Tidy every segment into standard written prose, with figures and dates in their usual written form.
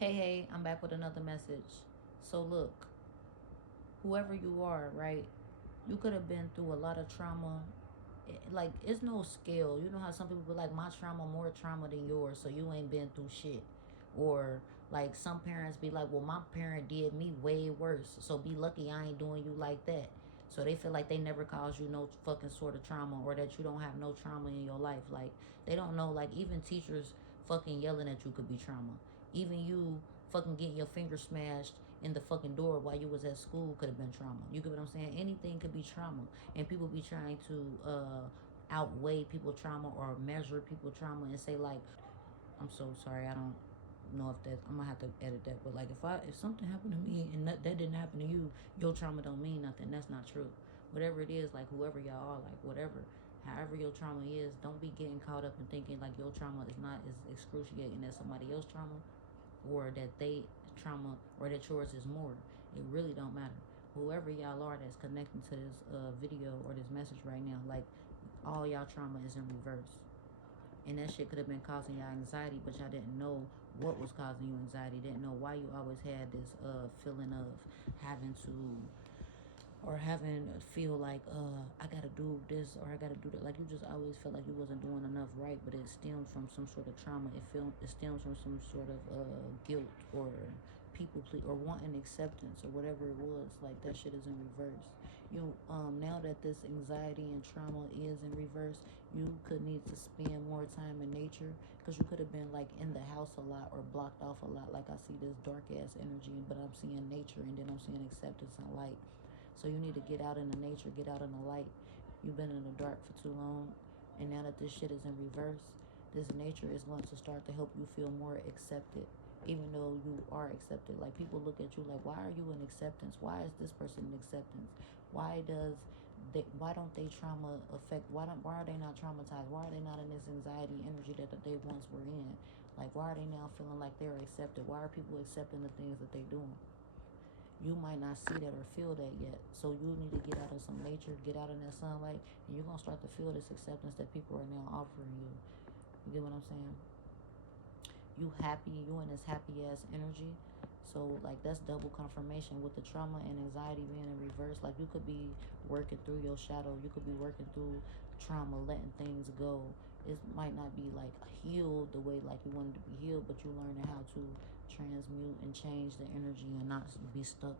Hey, I'm back with another message. So look, whoever you are, right? You could have been through a lot of trauma. Like, it's no scale. You know how some people be like, my trauma more trauma than yours, so you ain't been through shit. Or like some parents be like, well, my parent did me way worse, so be lucky I ain't doing you like that. So they feel like they never caused you no fucking sort of trauma, or that you don't have no trauma in your life. Like, they don't know, like, even teachers fucking yelling at you could be trauma. Even you fucking getting your finger smashed in the fucking door while you was at school could have been trauma. You get what I'm saying? Anything could be trauma. And people be trying to outweigh people trauma or measure people trauma and say like, I'm so sorry, I don't know if that, I'm gonna have to edit that, but like, if something happened to me and that didn't happen to you, your trauma don't mean nothing. That's not true. Whatever it is, like, whoever y'all are, like, whatever, however your trauma is, don't be getting caught up in thinking like your trauma is not as excruciating as somebody else's trauma, or that they trauma, or that yours is more. It really don't matter. Whoever y'all are that's connecting to this video or this message right now, like, all y'all trauma is in reverse. And that shit could have been causing y'all anxiety, but y'all didn't know what was causing you anxiety. Didn't know why you always had this feeling of having to, or having feel like I gotta do this or I gotta do that. Like, you just always felt like you wasn't doing enough right, but it stems from some sort of trauma. It stems from some sort of guilt, or people please, or wanting acceptance, or whatever it was. Like, that shit is in reverse. You now that this anxiety and trauma is in reverse, you could need to spend more time in nature, because you could have been like in the house a lot or blocked off a lot. Like, I see this dark ass energy, but I'm seeing nature, and then I'm seeing acceptance and light. So you need to get out in the nature, get out in the light. You've been in the dark for too long. And now that this shit is in reverse, this nature is going to start to help you feel more accepted. Even though you are accepted. Like, people look at you like, why are you in acceptance? Why is this person in acceptance? Why don't they trauma affect, why are they not traumatized? Why are they not in this anxiety energy that they once were in? Like, why are they now feeling like they're accepted? Why are people accepting the things that they're doing? You might not see that or feel that yet. So you need to get out of some nature, get out in that sunlight, and you're going to start to feel this acceptance that people are now offering you. You get what I'm saying? You happy, you in this happy ass energy. So like, that's double confirmation with the trauma and anxiety being in reverse. Like, you could be working through your shadow, you could be working through trauma, letting things go. It might not be like healed the way like you wanted to be healed, but you learning how to transmute and change the energy and not be stuck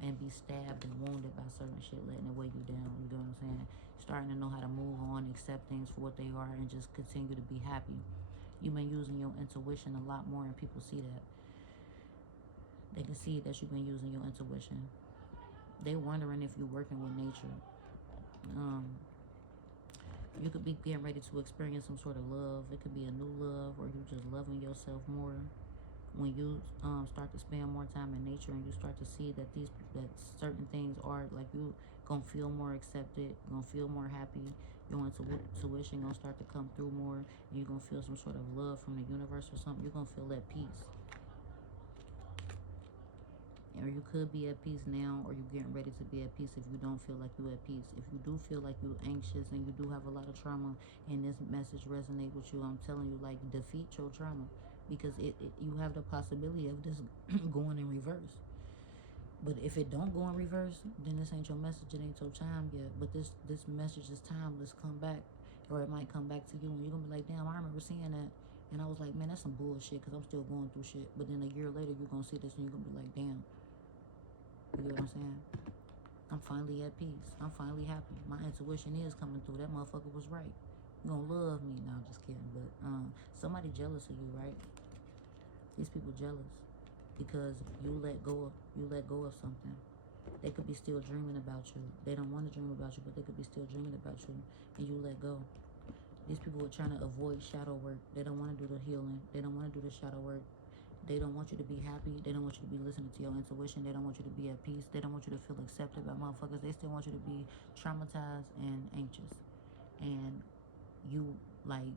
and be stabbed and wounded by certain shit, letting it weigh you down. You know what I'm saying? Starting to know how to move on, accept things for what they are, and just continue to be happy. You've been using your intuition a lot more, and people see that. They can see that you've been using your intuition. They wondering if you're working with nature. You could be getting ready to experience some sort of love. It could be a new love, or you just loving yourself more. When you start to spend more time in nature, and you start to see that that certain things are like, you gonna feel more accepted, gonna feel more happy. Your intuition gonna start to come through more, and you're gonna feel some sort of love from the universe or something. You're gonna feel that peace. Or you could be at peace now, or you're getting ready to be at peace if you don't feel like you're at peace. If you do feel like you're anxious and you do have a lot of trauma, and this message resonate with you, I'm telling you, like, defeat your trauma, because you have the possibility of this going in reverse. But if it don't go in reverse, then this ain't your message. It ain't your time yet. But this message is timeless. Come back, or it might come back to you, and you're gonna be like, damn, I remember seeing that, and I was like, man, that's some bullshit, because I'm still going through shit. But then a year later, you're gonna see this, and you're gonna be like, damn. You get what I'm saying? I'm finally at peace. I'm finally happy. My intuition is coming through. That motherfucker was right. You gonna love me. No, I'm just kidding. But somebody jealous of you, right? These people jealous because you let go of something. They could be still dreaming about you. They don't want to dream about you, but they could be still dreaming about you, and you let go. These people are trying to avoid shadow work. They don't want to do the healing. They don't want to do the shadow work. They don't want you to be happy. They don't want you to be listening to your intuition. They don't want you to be at peace. They don't want you to feel accepted by motherfuckers. They still want you to be traumatized and anxious. And you, like,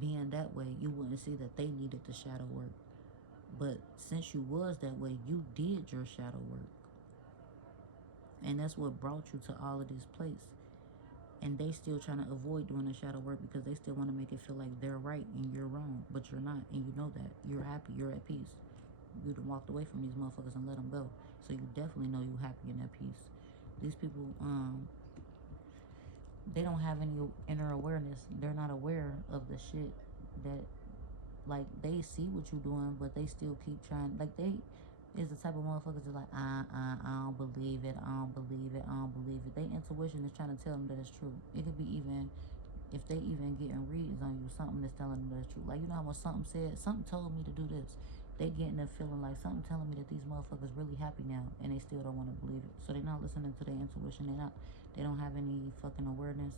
being that way, you wouldn't see that they needed the shadow work. But since you was that way, you did your shadow work. And that's what brought you to all of this place. And they still trying to avoid doing the shadow work, because they still want to make it feel like they're right and you're wrong. But you're not, and you know that. You're happy. You're at peace. you done walked away from these motherfuckers and let them go. So you definitely know you happy in that peace. These people, they don't have any inner awareness. They're not aware of the shit that, like, they see what you doing, but they still keep trying. Like, they is the type of motherfuckers that like, I don't believe it, I don't believe it, I don't believe it. Their intuition is trying to tell them that it's true. It could be even, if they even getting reads on you, something is telling them that it's true. Like, you know how when something said, something told me to do this. They getting a feeling like something telling me that these motherfuckers really happy now, and they still don't want to believe it. So they're not listening to their intuition. They don't have any fucking awareness.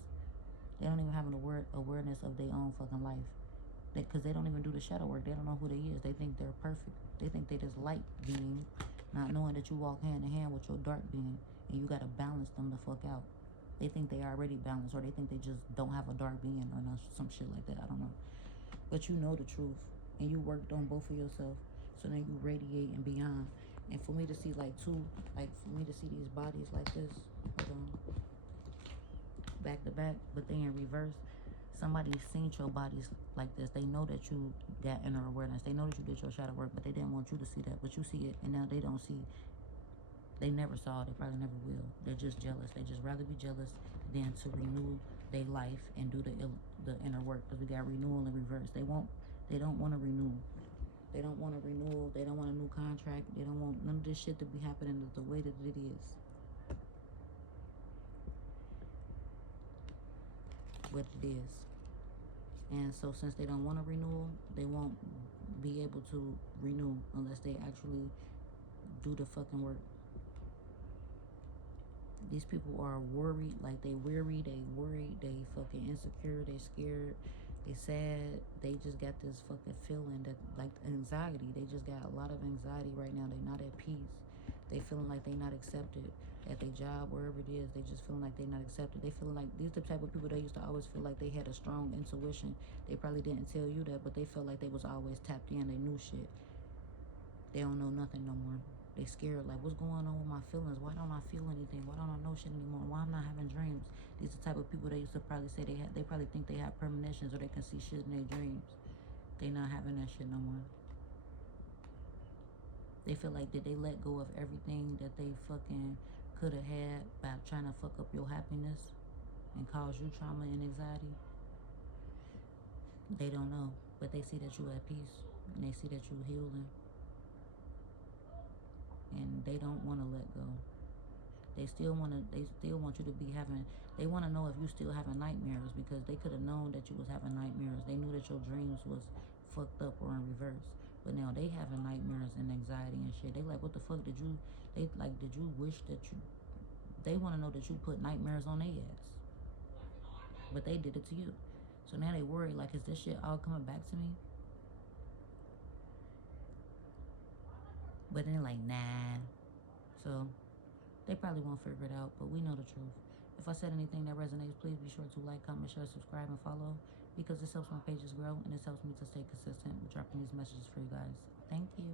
They don't even have an awareness of their own fucking life. Because they don't even do the shadow work. They don't know who they is. They think they're perfect. They think they just light being, not knowing that you walk hand in hand with your dark being, and you gotta balance them the fuck out. They think they already balanced, or they think they just don't have a dark being, or some shit like that. I don't know. But you know the truth, and you worked on both of yourself, so then you radiate and beyond. And for me to see for me to see these bodies like this, hold on, back to back, but they in reverse. Somebody seen your bodies like this. They know that you got inner awareness. They know that you did your shadow work, but they didn't want you to see that. But you see it, and now they don't see. They never saw it. They probably never will. They're just jealous. They just rather be jealous than to renew their life and do the inner work. Because we got renewal in reverse. They don't want to renew. They don't want a renewal. They don't want a new contract. They don't want none of this shit to be happening the way that it is. What it is. And so since they don't want a renewal, they won't be able to renew unless they actually do the fucking work. These people are worried, like they weary, they worried, they fucking insecure, they scared, they sad. They just got this fucking feeling that, like, anxiety. They just got a lot of anxiety right now. They not at peace. They feeling like they not accepted at their job, wherever it is. They just feeling like they not accepted. They feeling like these the type of people that used to always feel like they had a strong intuition. They probably didn't tell you that, but they felt like they was always tapped in. They knew shit. They don't know nothing no more. They scared, like, what's going on with my feelings? Why don't I feel anything? Why don't I know shit anymore? Why I'm not having dreams? These are the type of people that used to probably say they probably think they have premonitions, or they can see shit in their dreams. They not having that shit no more. They feel like, did they let go of everything that they fucking could have had by trying to fuck up your happiness and cause you trauma and anxiety? They don't know, but they see that you at peace, and they see that you healing, and they don't want to let go. They still want you to be having. They want to know if you still having nightmares, because they could have known that you was having nightmares. They knew that your dreams was fucked up or in reverse, but now they having nightmares and anxiety and shit. They like, what the fuck did you? They like, did you wish that you? They want to know that you put nightmares on their ass, but they did it to you. So now they worry, like, is this shit all coming back to me? But then they're like, nah. So they probably won't figure it out, but we know the truth. If I said anything that resonates, please be sure to like, comment, share, subscribe, and follow, because this helps my pages grow, and this helps me to stay consistent with dropping these messages for you guys. Thank you.